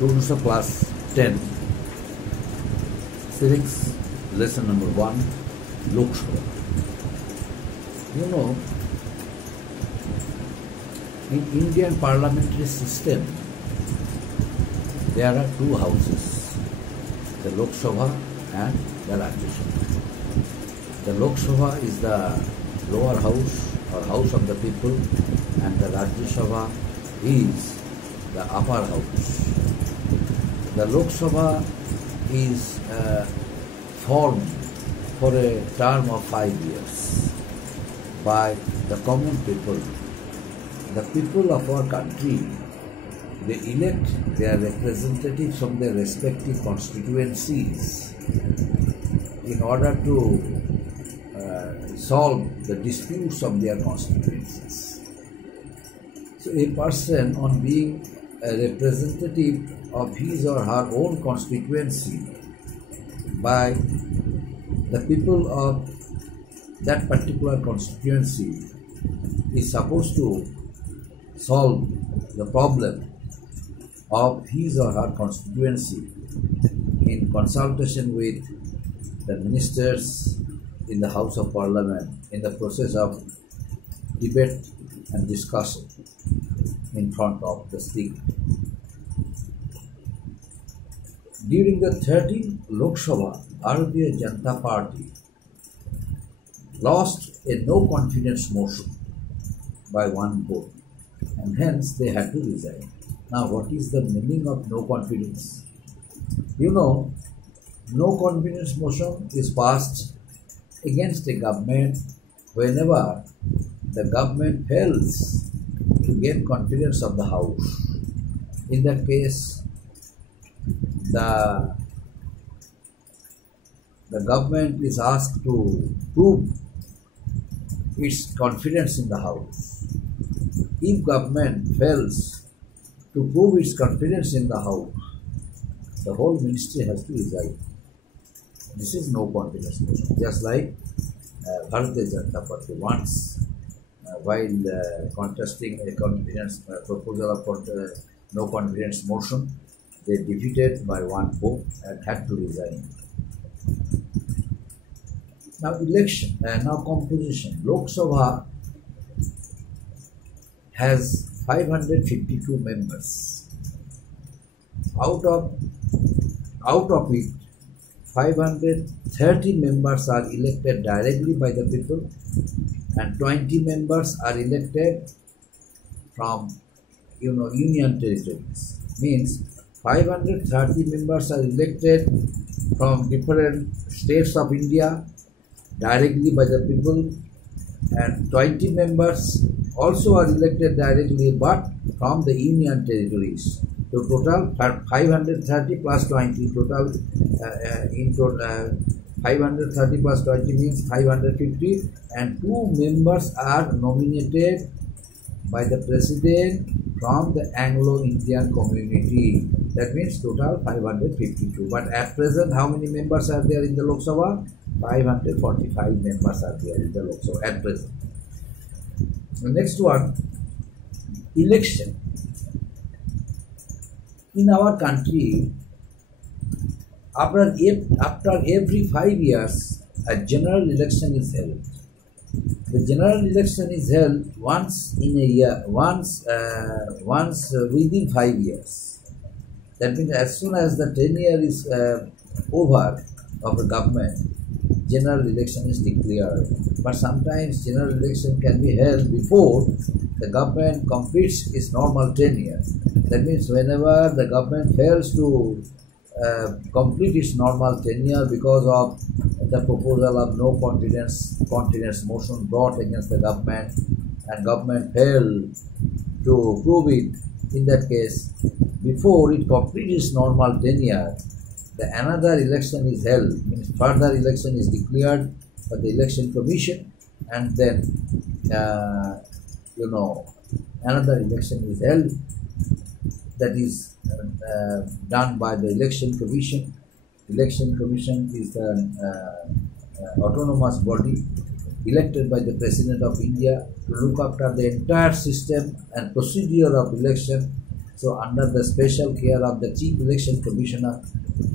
Students of class 10, civics, lesson number 1, Lok Sabha. You know, in Indian parliamentary system, there are two houses, the Lok Sabha and the Rajya Sabha. The Lok Sabha is the lower house or house of the people, and the Rajya Sabha is the upper house. The Lok Sabha is formed for a term of 5 years by the common people. The people of our country, they elect their representatives from their respective constituencies in order to solve the disputes of their constituencies. So a person, on being a representative of his or her own constituency by the people of that particular constituency, is supposed to solve the problem of his or her constituency in consultation with the ministers in the House of Parliament, in the process of debate and discussion in front of the Speaker. During the 13th Lok Sabha, Bharatiya Janata Party lost a no confidence motion by one vote, and hence they had to resign. Now, what is the meaning of no confidence? You know, no confidence motion is passed against a government whenever the government fails to gain confidence of the House. In that case, the government is asked to prove its confidence in the House. If government fails to prove its confidence in the House, the whole ministry has to resign. This is no confidence motion. Just like Bharatiya Janata Party once, while contesting a confidence proposal of no confidence motion, they defeated by one vote and had to resign. Now election, now composition. Lok Sabha has 552 members. Out of it, 530 members are elected directly by the people, and 20 members are elected from union territories. Means 530 members are elected from different states of India directly by the people, and 20 members also are elected directly but from the union territories. So total 530 plus 20, total 530 plus 20 means 550, and 2 members are nominated by the President from the Anglo-Indian community. That means total 552. But at present, how many members are there in the Lok Sabha? 545 members are there in the Lok Sabha at present. The next one, election. In our country, after every 5 years, a general election is held. The general election is held once in a year, once within 5 years. That means as soon as the tenure is over of a government, general election is declared. But sometimes general election can be held before the government completes its normal tenure. That means whenever the government fails to complete its normal tenure because of the proposal of no confidence motion brought against the government, and government failed to prove it, in that case, before it completes its normal tenure, another election is held, means further election is declared by the election commission, and then another election is held, that is done by the election commission. Election commission is an autonomous body elected by the President of India to look after the entire system and procedure of election So under the special care of the Chief Election Commissioner,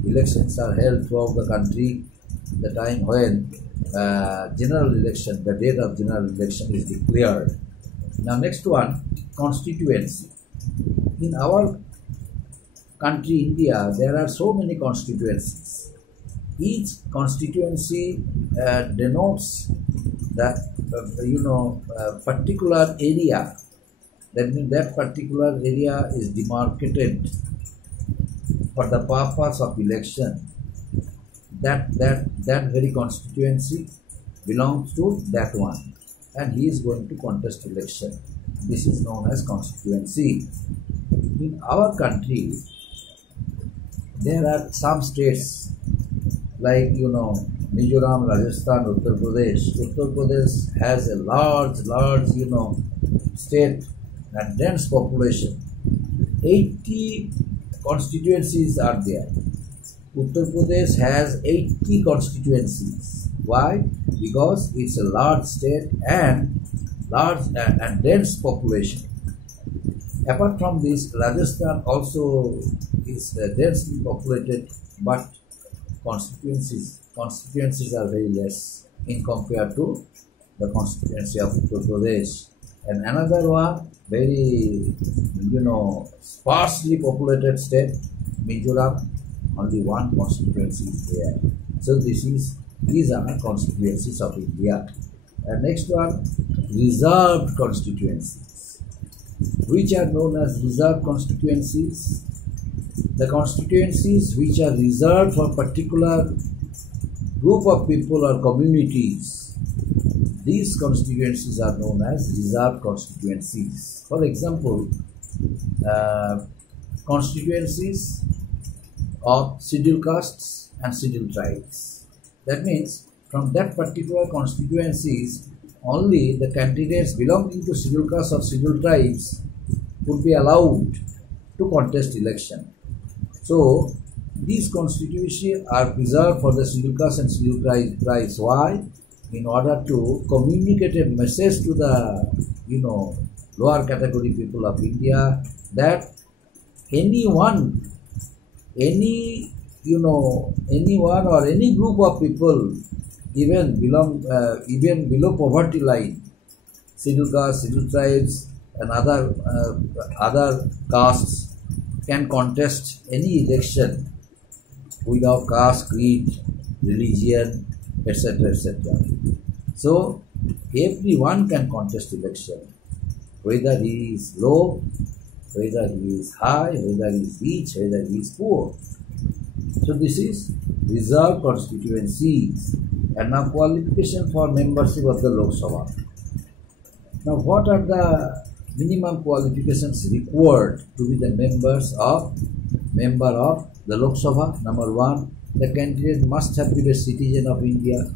elections are held throughout the country. The time when general election, the date of general election is declared. Now next one, constituency. In our country, India, there are so many constituencies. Each constituency denotes that particular area. That means that particular area is demarcated for the purpose of election. That very constituency belongs to that one, and he is going to contest election. This is known as constituency. In our country, there are some states like Mizoram, Rajasthan, Uttar Pradesh. Uttar Pradesh has a large state and dense population. 80 constituencies are there. Uttar Pradesh has 80 constituencies. Why? Because it's a large state and dense population. Apart from this, Rajasthan also is densely populated, but constituencies are very less in compared to the constituency of Uttar Pradesh. And another one, very sparsely populated state, Mizoram, only one constituency is there. So these are constituencies of India. And next one, reserved constituencies. Which are known as reserved constituencies? The constituencies which are reserved for particular group of people or communities. These constituencies are known as reserved constituencies. For example, constituencies of scheduled castes and scheduled tribes. That means from that particular constituencies, only the candidates belonging to scheduled castes or scheduled tribes would be allowed to contest election. So these constituencies are preserved for the scheduled castes and scheduled tribes. Why? In order to communicate a message to the lower category people of India that anyone or any group of people even below poverty line, scheduled castes, scheduled tribes and other castes can contest any election without caste, creed, religion, etc. So everyone can contest election, whether he is low, whether he is high, whether he is rich, whether he is poor. So this is reserved constituencies. And now qualification for membership of the Lok Sabha. Now what are the minimum qualifications required to be the member of the Lok Sabha? Number one, the candidate must have to be a citizen of India.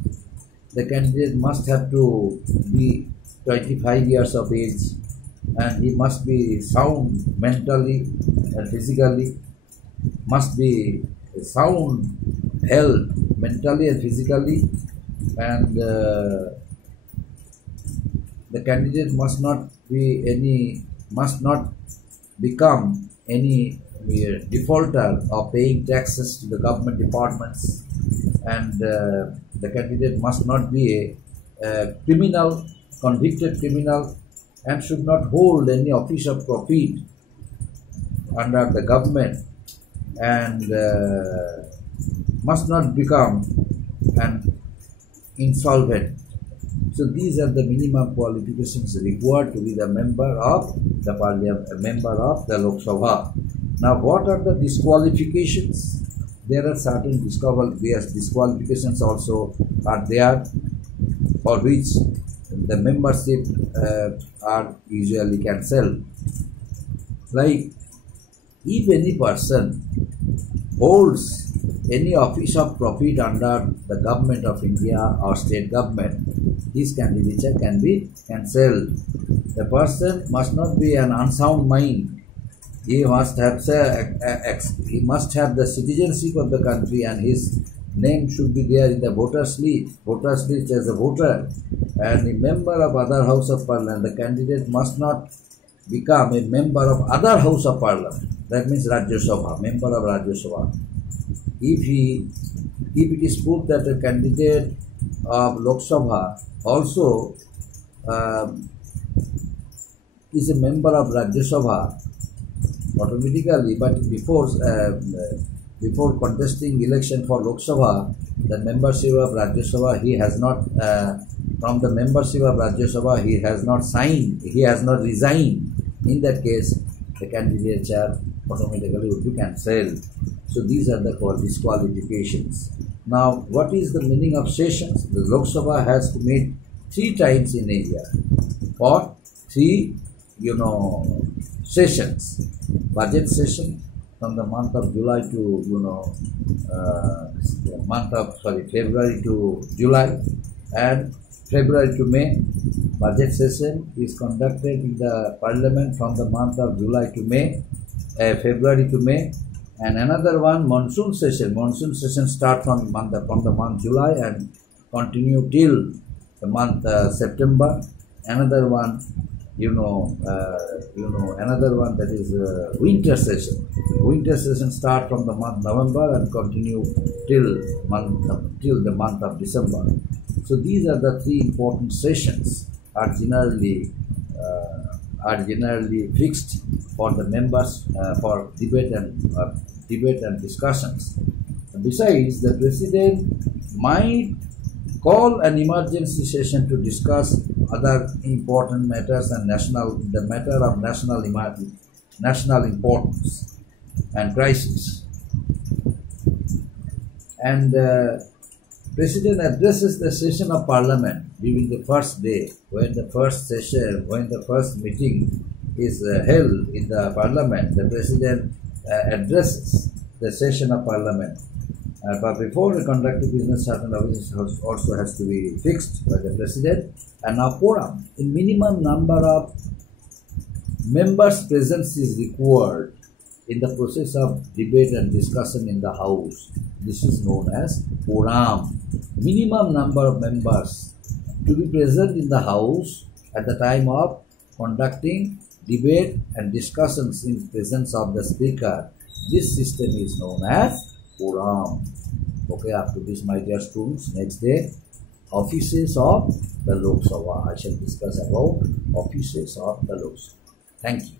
The candidate must have to be 25 years of age, and he must be sound mentally and physically, must be sound health mentally and physically, and the candidate must not become any defaulter of paying taxes to the government departments, and the candidate must not be a criminal, convicted criminal, and should not hold any office of profit under the government, and must not become an insolvent. So these are the minimum qualifications required to be the member of the Parliament, a member of the Lok Sabha. Now, what are the disqualifications? There are certain disqualifications also are there, for which the membership are usually cancelled. Like, if any person holds any office of profit under the government of India or state government, his candidature can be cancelled. The person must not be an unsound mind. He must have the citizenship of the country, and his name should be there in the voters list as a voter, and a member of other House of Parliament. The candidate must not become a member of other House of Parliament, that means Rajya Sabha, member of Rajya Sabha, if it is proved that a candidate of Lok Sabha also is a member of Rajya Sabha, automatically, but before contesting election for Lok Sabha, the membership of Rajya Sabha, he has not, from the membership of Rajya Sabha, he has not signed, he has not resigned. In that case, the candidature automatically would be cancelled. So these are the disqualifications. Now, what is the meaning of sessions? The Lok Sabha has to meet 3 times in a year for 3, sessions. Budget session from the month of July to, February to July, and February to May. Budget session is conducted in the Parliament from the month of July to May, February to May, and another one monsoon session. Monsoon session start from the month July and continue till the month September. Another one, another one, that is winter session. Winter session start from the month November and continue till the month of December. So these are the 3 important sessions are generally fixed for the members for debate and discussions. Besides, the President might call an emergency session to discuss other important matters and the matter of national importance and crisis. And President addresses the session of Parliament during the first day, when the first meeting is held in the Parliament. The President addresses the session of Parliament. But before the conducting business, certain offices also has to be fixed by the President. And now quorum. A minimum number of members' presence is required in the process of debate and discussion in the House. This is known as quorum. Minimum number of members to be present in the House at the time of conducting debate and discussions in presence of the Speaker. This system is known as quorum. Okay, after this, my dear students, next day, offices of the Lok Sabha. I shall discuss about offices of the Lok Sabha. Thank you.